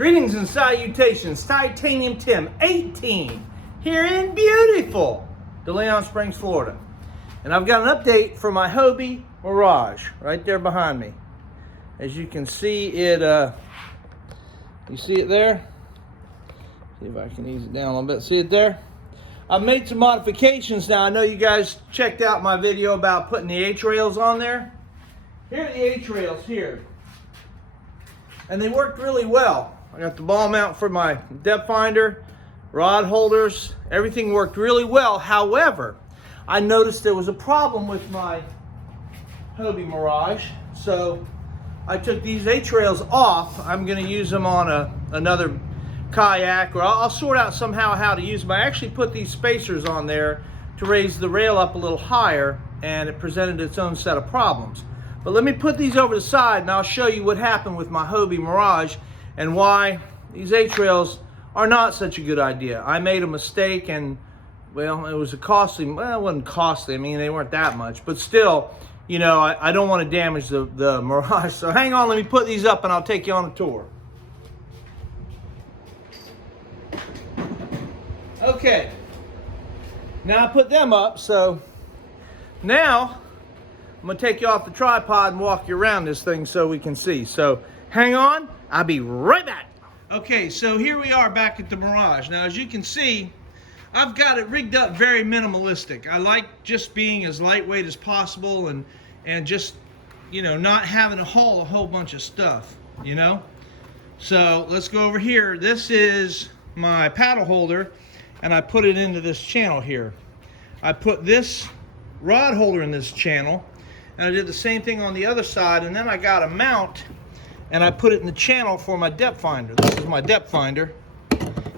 Greetings and salutations, Titanium Tim 18 here in beautiful DeLeon Springs, Florida. And I've got an update for my Hobie Mirage right there behind me. As you can see it, you see it there? See if I can ease it down a little bit. See it there? I've made some modifications now. I know you guys checked out my video about putting the H-rails on there. Here are the H-rails here. And they worked really well. I got the ball mount for my depth finder, rod holders, everything worked really well. However, I noticed there was a problem with my Hobie Mirage, so I took these H-rails off. I'm going to use them on another kayak, or I'll sort out somehow how to use them. I actually put these spacers on there to raise the rail up a little higher, and it presented its own set of problems. But let me put these over the side and I'll show you what happened with my Hobie Mirage and why these H-rails are not such a good idea. I made a mistake, and well, it was a costly, well, it wasn't costly, I mean they weren't that much, but still, you know, I don't want to damage the Mirage. So hang on, let me put these up and I'll take you on a tour. Okay, now I put them up, so now I'm gonna take you off the tripod and walk you around this thing so we can see. So hang on, I'll be right back. Okay, so here we are back at the Mirage. Now as you can see, I've got it rigged up very minimalistic. I like just being as lightweight as possible and just, you know, not having to haul a whole bunch of stuff, you know? So let's go over here. This is my paddle holder, and I put it into this channel here. I put this rod holder in this channel, and I did the same thing on the other side, and then I got a mount and I put it in the channel for my depth finder. This is my depth finder.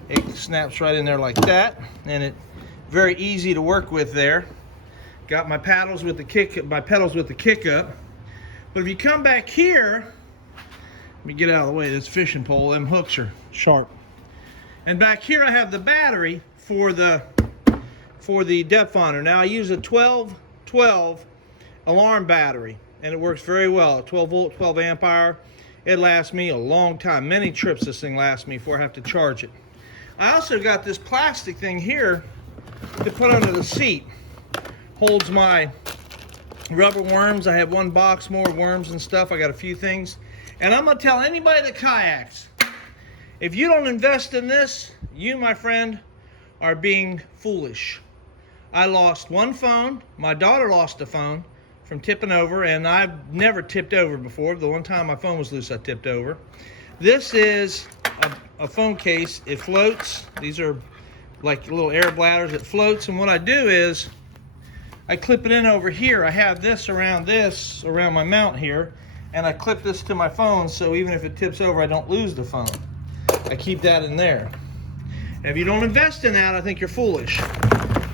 It snaps right in there like that, and it's very easy to work with there. Got my paddles with the pedals with the kick up. But if you come back here, let me get out of the way, this fishing pole, them hooks are sharp. And back here I have the battery for the depth finder. Now I use a 12 alarm battery, and it works very well. 12 volt, 12 amp hour. It lasts me a long time. Many trips this thing lasts me before I have to charge it. I also got this plastic thing here to put under the seat. Holds my rubber worms. I have one box more worms and stuff. I got a few things. And I'm gonna tell anybody that kayaks, if you don't invest in this, you, my friend, are being foolish. I lost one phone. My daughter lost a phone from tipping over, and I've never tipped over before. The one time my phone was loose, I tipped over. This is a phone case. It floats. These are like little air bladders. It floats, and what I do is I clip it in over here. I have this around my mount here, and I clip this to my phone, so even if it tips over, I don't lose the phone. I keep that in there. And if you don't invest in that, I think you're foolish.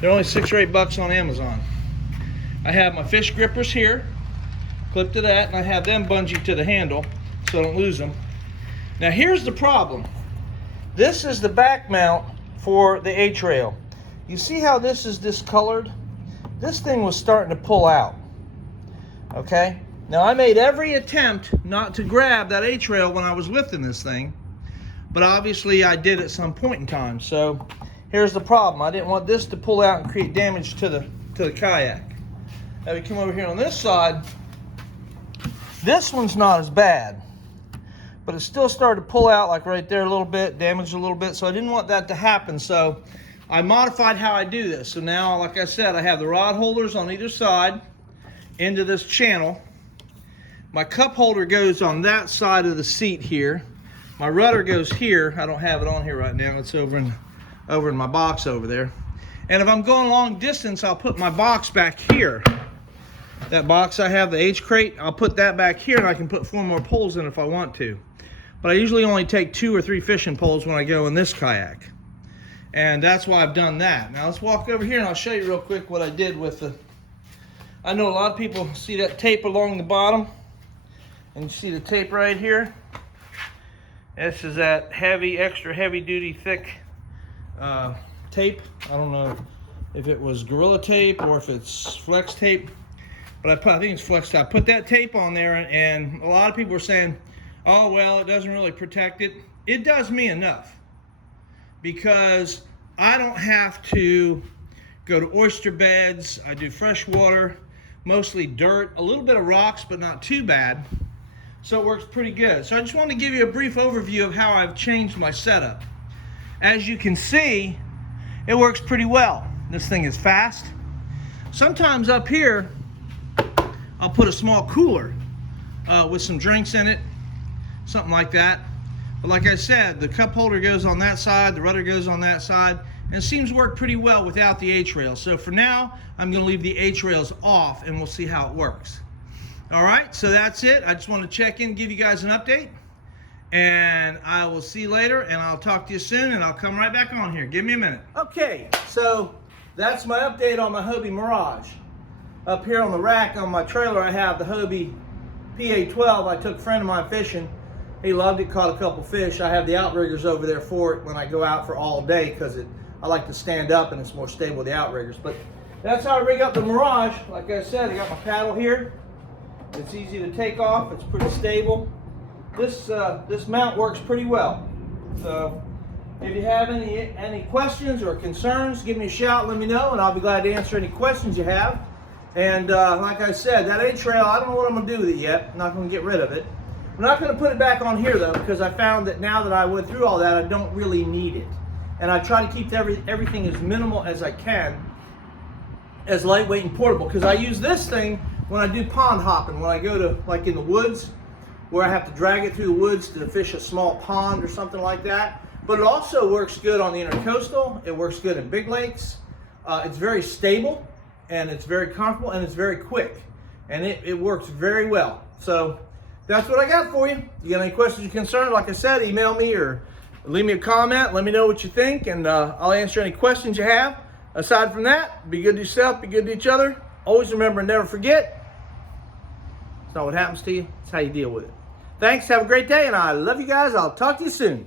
They're only $6 or $8 on Amazon. I have my fish grippers here, clipped to that, and I have them bungee to the handle so I don't lose them. Now here's the problem. This is the back mount for the H-rail. You see how this is discolored? This thing was starting to pull out, okay? Now I made every attempt not to grab that H-rail when I was lifting this thing, but obviously I did at some point in time. So here's the problem. I didn't want this to pull out and create damage to the kayak. Now we come over here on this side. This one's not as bad, but it still started to pull out like right there a little bit, damaged a little bit, so I didn't want that to happen. So I modified how I do this. So now, like I said, I have the rod holders on either side into this channel. My cup holder goes on that side of the seat here. My rudder goes here. I don't have it on here right now. It's over in my box over there. And if I'm going long distance, I'll put my box back here. That box I have, the H crate, I'll put that back here, and I can put 4 more poles in if I want to. But I usually only take 2 or 3 fishing poles when I go in this kayak. And that's why I've done that. Now let's walk over here and I'll show you real quick what I did with the... I know a lot of people see that tape along the bottom. And you see the tape right here. This is that heavy, extra heavy duty thick tape. I don't know if it was Gorilla tape or if it's flex tape. But I think it's flex tape. I put that tape on there, and a lot of people were saying, Oh, well, it doesn't really protect it. It does me enough because I don't have to go to oyster beds. I do fresh water, mostly dirt, a little bit of rocks, but not too bad. So it works pretty good. So I just want to give you a brief overview of how I've changed my setup. As you can see, it works pretty well. This thing is fast. Sometimes up here, I'll put a small cooler with some drinks in it, something like that. But like I said, the cup holder goes on that side, the rudder goes on that side, and it seems to work pretty well without the H-rails. So for now, I'm going to leave the H-rails off and we'll see how it works. All right, so that's it. I just want to check in, give you guys an update, and I will see you later, and I'll talk to you soon, and I'll come right back on here. Give me a minute. Okay, so that's my update on my Hobie Mirage. Up here on the rack on my trailer, I have the Hobie PA-12. I took a friend of mine fishing. He loved it, caught a couple fish. I have the outriggers over there for it when I go out for all day because I like to stand up and it's more stable with the outriggers. But that's how I rig up the Mirage. Like I said, I got my paddle here. It's easy to take off. It's pretty stable. This mount works pretty well. So if you have any questions or concerns, give me a shout, let me know, and I'll be glad to answer any questions you have. And like I said, that H-rail, I don't know what I'm going to do with it yet. I'm not going to get rid of it. I'm not going to put it back on here though, because I found that now that I went through all that, I don't really need it. And I try to keep everything as minimal as I can, as lightweight and portable, because I use this thing when I do pond hopping, when I go to, like in the woods, where I have to drag it through the woods to fish a small pond or something like that. But it also works good on the intercoastal. It works good in big lakes. It's very stable, and it's very comfortable, and it's very quick. And it works very well. So that's what I got for you. You got any questions or concerns? Like I said, email me or leave me a comment. Let me know what you think, and I'll answer any questions you have. Aside from that, be good to yourself, be good to each other. Always remember and never forget, it's not what happens to you, it's how you deal with it. Thanks, have a great day, and I love you guys. I'll talk to you soon.